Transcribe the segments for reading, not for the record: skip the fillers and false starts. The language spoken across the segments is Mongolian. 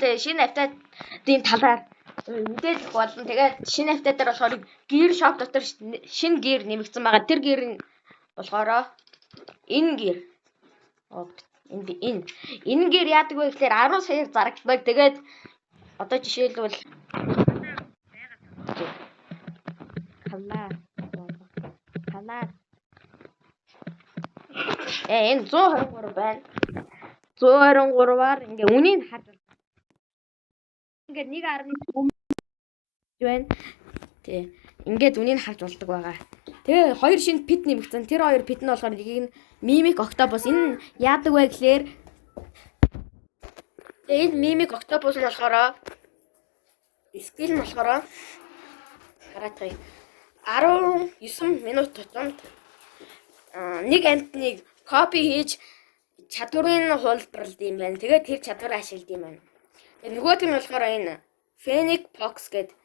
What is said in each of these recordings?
шинэ апдейтын талаар мэдээлэх болно. Тэгээд шинэ апдейт дээр болохоор gear shop дотор шинэ gear нэмэгдсэн байгаа. Тэр gear нь болохоор энэ gear. Энэ gear яадаг вэ гэхээр 10 саяар зарагддаг. Тэгээд одоо жишээлбэл канаа энэ 123 байна. 123-аар ингээ үнийг харж ингээд 1.5 байна. Тий. Ингээд үнийг харж болдог байгаа. Тэгээ хоёр шинэ пит нэмэгдсэн. Тэр хоёр пит нь болохоор нэг нь Mimic Octopus. Энэ яадаг вэ гэхээр энэ Mimic Octopus нь болохоор скил нь болохоор хараатгая 19 минут тутамд нэг амтныг копи хийж чадварын хуулбарлалт юм байна. Тэгээд тэр чадвараа ашигладаг юм байна. Тэгээд нөгөөт нь болохоор энэ Phoenix Box гэдэг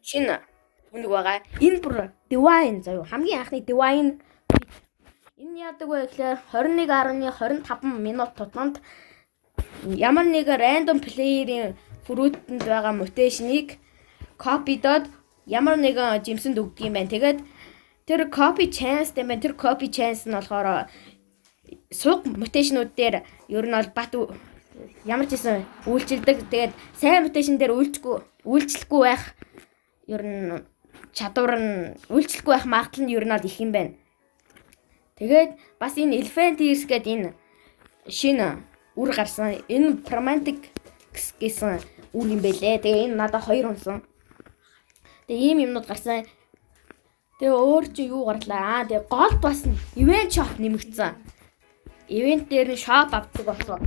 шинэ үнэг байгаа. Энэ бүр Divine заяа. Хамгийн анхны Divine энэ яадаг вэ гэхээр 21.25 минут тутамд ямар нэгэн random player-ийн fruit-нд байгаа mutation-ыг copy-дод ямар нэгэн жимсэнд өгдөг юм байна. Тэгээд тэр copy chance юм байна. Тэр copy chance нь болохоор суг mutation-ууд дээр ер нь бол бат ямар ч юм үйлчилдэг. Тэгээд сайн mutation дээр үйлчлэхгүй байх ер нь чадвар нь үйлчлэхгүй байх магадлал нь ер нь бол их юм байна. Тэгээд бас энэ Elephant Ears гэдэг энэ шинэ үр гарсан. Энэ Chromatic гэсэн үр юм байлээ. Тэгээ энэ надад 2 унсан. Тэгээ ийм юмнууд гарсан. Тэгээ өөр чи юу гарлаа? Тэгээ голд бас event shop нэмэгдсэн. Event дээр нь shop авдаг болсон.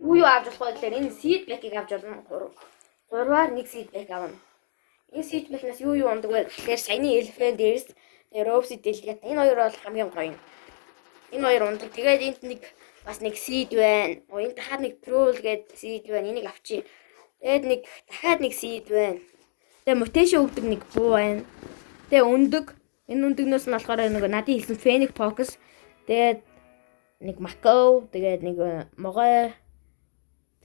Юу авч болох вэ гэхээр энэ seed pack-ийг авч болно. 3-аар 1 seed pack авна. Энэ seed pack-наас юу ундаг вэ гэхээр саяны Elephant Ears, Rose Delegate энэ хоёр бол хамгийн гоё. Энэ хоёр ундаг. Тэгээд энд нэг бас нэг seed байна. Энд дахиад нэг troll гэдэг seed байна. Энийг авчи. Тэгээд дахиад нэг seed байна. Тэгээд mutation өгдөг нэг буу байна. Тэгээд өндөг. Энэ өндөгнөөс нь болохоор нэг надад хэлсэн Phoenix Focus. Тэгээд нэг Mako, тэгээд нэг Mogой.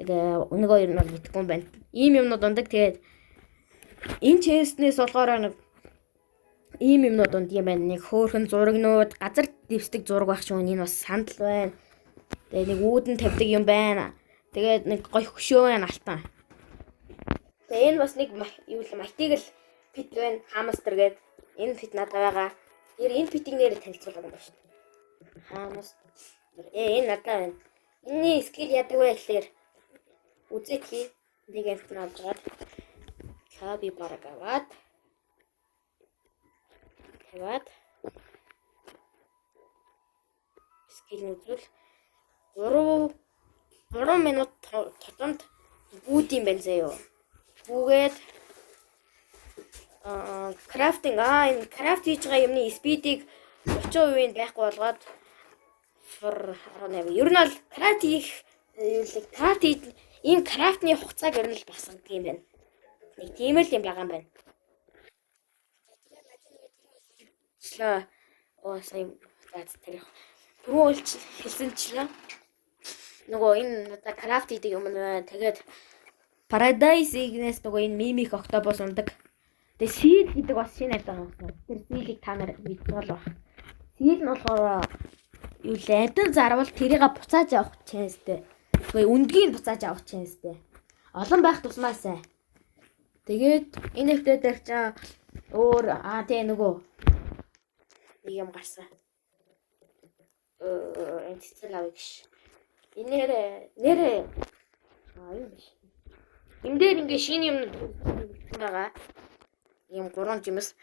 Тэгээд нэг хоёр нь мэдгүй байна. Ийм юмнууд ундаг. Тэгээд энэ chest-нээс болохоор нэг ийм юмнууд унд юм байна. Нэг хөөрхөн зурагнууд, газар дэвсдэг зураг байх шүү. Энэ бас сандал байна. Тэгээд нэг үүдэн тавьдаг юм байна. Тэгээд нэг гоё хөшөө байна алтан. Тэгээд энэ бас нэг юу л малтиг л пит байна. Hamster гэдэг. Энэ пит надад байгаа. Энэ питийг нэр танилцуулах юм байна шүү. Hamster. Энэ надад байна. Энэний скил яадаг вэ гэхээр үзээхий нэг амт нь аваад каби бараг аваад таваад скил үзүүл 3 минут тутамд бүүд юм байна заяа. Бүүгээд крафтинг энэ крафт хийж байгаа юмны спидийг 30% байхгүй болгоод 18. Ер нь бол крафт хийх энэ крафтны хугацааг ер нь л багасгадаг юм байна. Нэг тийм л юм байгаа юм байна. Сая түрүү хэлсэнчлээ. Нөгөө энэ надаа крафт хийдэг юм байна. Тэгээд Paradise Ignis нөгөө энэ Mimic Octopus ундаг. Тэгээд Seal гэдэг бас шинэ апдейт авсан. Тэр Seal-ийг та нар мэдвэл баг. Seal нь болохоор юу л амтан зарвал тэрийг буцааж авах чанцтэй. Гэхдээ үндгийг буцааж авах чанцтэй. Олон байх тусмаа сайн. Тэгээд энэ апдейт дээр ч өөр тий нөгөө нэг юм гарсан. Энэ цэцэл авъя гэж. Энэ нэрээ юм биш. Энд дээр ингээ шинэ юм байгаа. Ийм 3 жимс.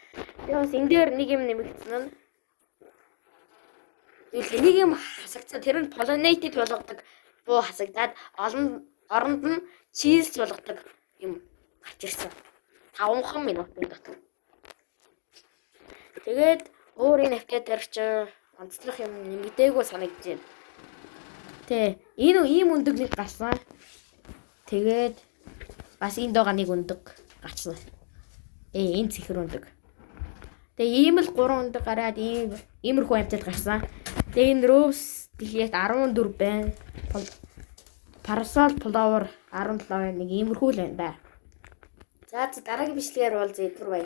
Тэгээ бас энэ дээр нэг юм нэмэгдсэн нь. Тэгэл нэг юм хасагдсан. Тэр нь pollinated болгодог буу хасагдаад оронд нь cheese болгодог юм гарч ирсэн. 5 минутын дотор. Тэгээд өөр энэ апдейт дээр ч онцлог юм нэмэгдээгүй санагдаж байна. Тэ энэ ийм өндөг нэг гарсан. Тэгээд бас энэ доо нэг өндөг гарсан. Энэ цэхэр өндөг. Тэгээ ийм л 3 өндөг гараад иймэрхүү амжилт гарсан. Тэгээ энэ Rose Дэлхийд 14 байна. Parasol Flower 17 байна. Нэг иймэрхүү л байна да. За дараагийн бичлэгээр уулзъя. Түр баяр.